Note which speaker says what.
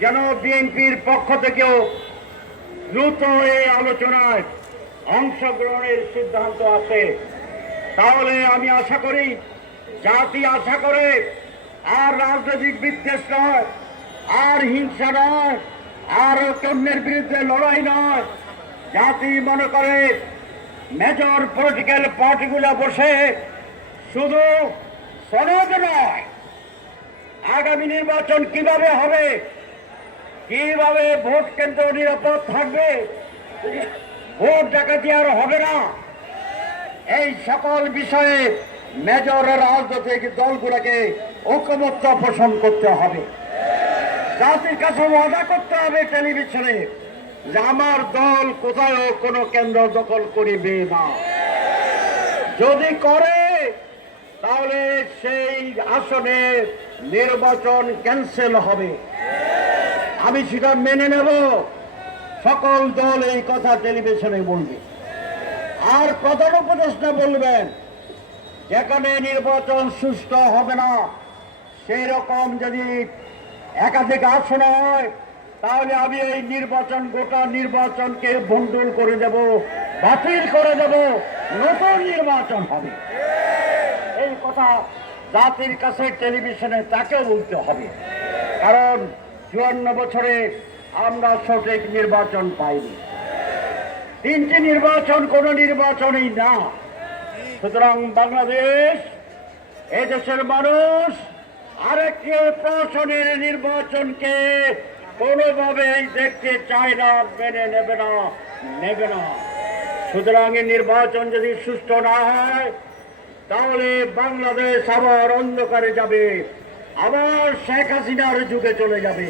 Speaker 1: যেন বিএনপির পক্ষ থেকেও দ্রুত এই আলোচনায় অংশগ্রহণের সিদ্ধান্ত আছে তাহলে আমি আশা করি, জাতি আশা করে, আর রাজনৈতিক বিদ্বেষ নয়, আর হিংসা নয়, আর অন্যের বিরুদ্ধে লড়াই নয়। জাতি মনে করে মেজর পলিটিক্যাল পার্টিগুলো বসে শুধু সনদ নয় আগামী নির্বাচন কীভাবে হবে? কীভাবে ভোট কেন্দ্র নিরাপদ থাকবে? ভোট ডাকাতি আর হবে না। এই সকল বিষয়ে মেজর রাজনৈতিক দলগুলোকে ঐকমত্য পোষণ করতে হবে। জাতির কাছে ওয়াদা করতে হবে টেলিভিশনে যে আমার দল কোথাও কোনো কেন্দ্র দখল করিবে না। যদি করে তাহলে সেই আসনে নির্বাচন ক্যান্সেল হবে। আমি সেটা মেনে নেব। সকল দল এই কথা টেলিভিশনে বলবে। আর প্রধান উপদেষ্টা বলবেন, যেখানে নির্বাচন সুষ্ঠু হবে না সেই রকম যদি একাধিক আসন হয়, তাহলে আমি এই নির্বাচন, গোটা নির্বাচনকে বন্ডুল করে দেব, বাতিল করে দেব। নতুন নির্বাচন হবে। কথা জাতির কাছে টেলিভিশনে তাকেও বলতে হবে। কারণ চুয়ান্ন বছরে আমরা সঠিক নির্বাচন পাইনি। তিনটি নির্বাচন, কোন নির্বাচনই না। সুতরাং বাংলাদেশ এদেশের মানুষ, আরেকটি প্রশাসনের নির্বাচনকে কোনোভাবেই দেখতে চায় না, মেনে নেবে না নেবে না। সুতরাং নির্বাচন যদি সুষ্ঠু না হয় তাহলে বাংলাদেশ আবার অন্ধকারে যাবে। আবার শেখ হাসিনার যুগে চলে যাবে।